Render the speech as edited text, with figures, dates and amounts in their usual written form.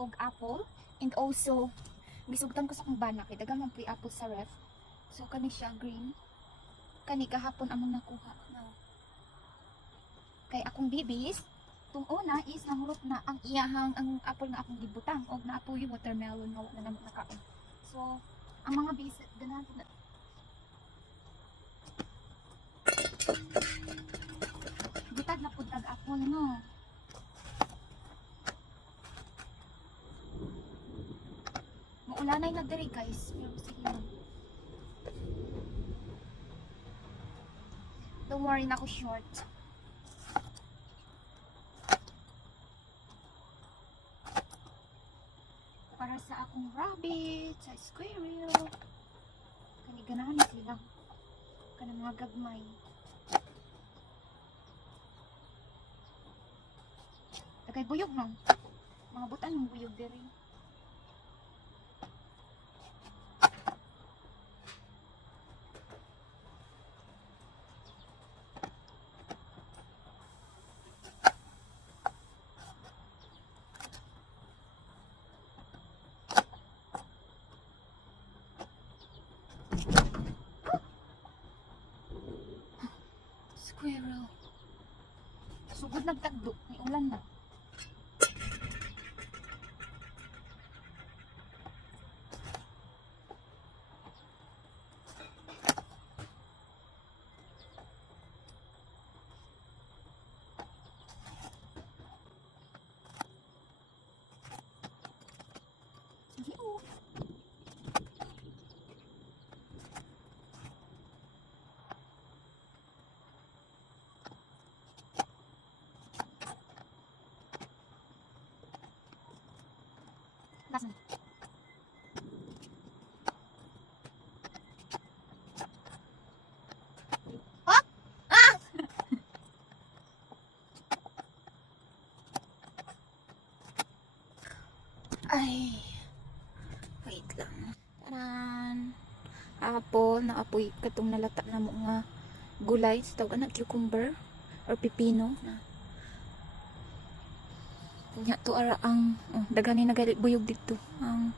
og apple and also gisugtan ko sa akong bana kay daghang man apple sa ref. So kani siya green. Kani kahapon among nakuha na. Kay akong bibis, tung una is nahurot na ang iyahang ang apple nga akong gibutang og naapoy yung watermelon nga wala na nakaon. So ang mga bis ganahan po na butag na pud tag apple no. Maulanay na diri guys, pero sige lang. Don't worry na ako short. Para sa akong rabbit, sa squirrel. Kani ganahan na sila. Kanang mga gagmay. Tagay buyog no. Mga butan ng buyog diri. Squirrel. Sugod nagtagdo. May ulan na. Sige oh. Nasaan? Oh! Ah! Ay. Wait lang. Taran. Apple, naapoy katong nalata na mo nga gulay. Sa tawag na cucumber or pipino na. Nya to ara ang daghan ni nagalit buyog dito. Ang